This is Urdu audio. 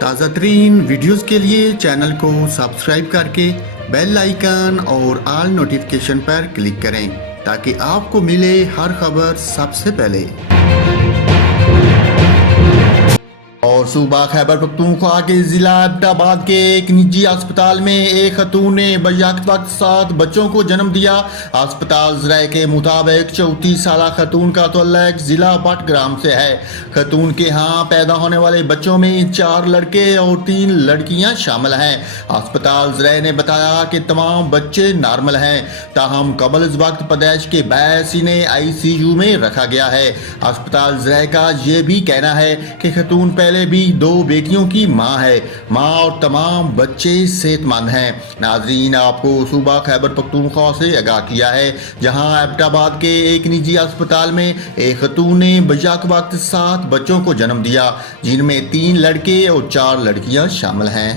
تازہ ترین ویڈیوز کے لیے چینل کو سبسکرائب کر کے بیل آئیکن اور آل نوٹیفیکیشن پر کلک کریں تاکہ آپ کو ملے ہر خبر سب سے پہلے۔ اور صوبہ خیبر پختونخوا کے ضلع ایبٹ آباد کے ایک نجی اسپتال میں ایک خاتون نے بیک وقت 7 بچوں کو جنم دیا۔ اسپتال ذرائع کے مطابق 34 سالہ خاتون کا تعلق ضلع بٹگرام سے ہے۔ خاتون کے ہاں پیدا ہونے والے بچوں میں 4 لڑکے اور 3 لڑکیاں شامل ہیں۔ اسپتال ذرائع نے بتایا کہ تمام بچے نارمل ہیں، تاہم قبل از وقت پیدائش کے باعث انہیں ICU میں رکھا گیا ہے۔ اسپتال ذرائع کا یہ بھی کہنا ہے کہ خاتون پہلے بھی 2 بیٹیوں کی ماں ہے۔ ماں اور تمام بچے صحت مند ہیں۔ ناظرین، آپ کو صوبہ خیبر پختونخوا سے آگاہ کیا ہے، جہاں ایبٹ آباد کے ایک نجی اسپتال میں ایک خاتون نے بیک وقت 7 بچوں کو جنم دیا، جن میں 3 لڑکے اور 4 لڑکیاں شامل ہیں۔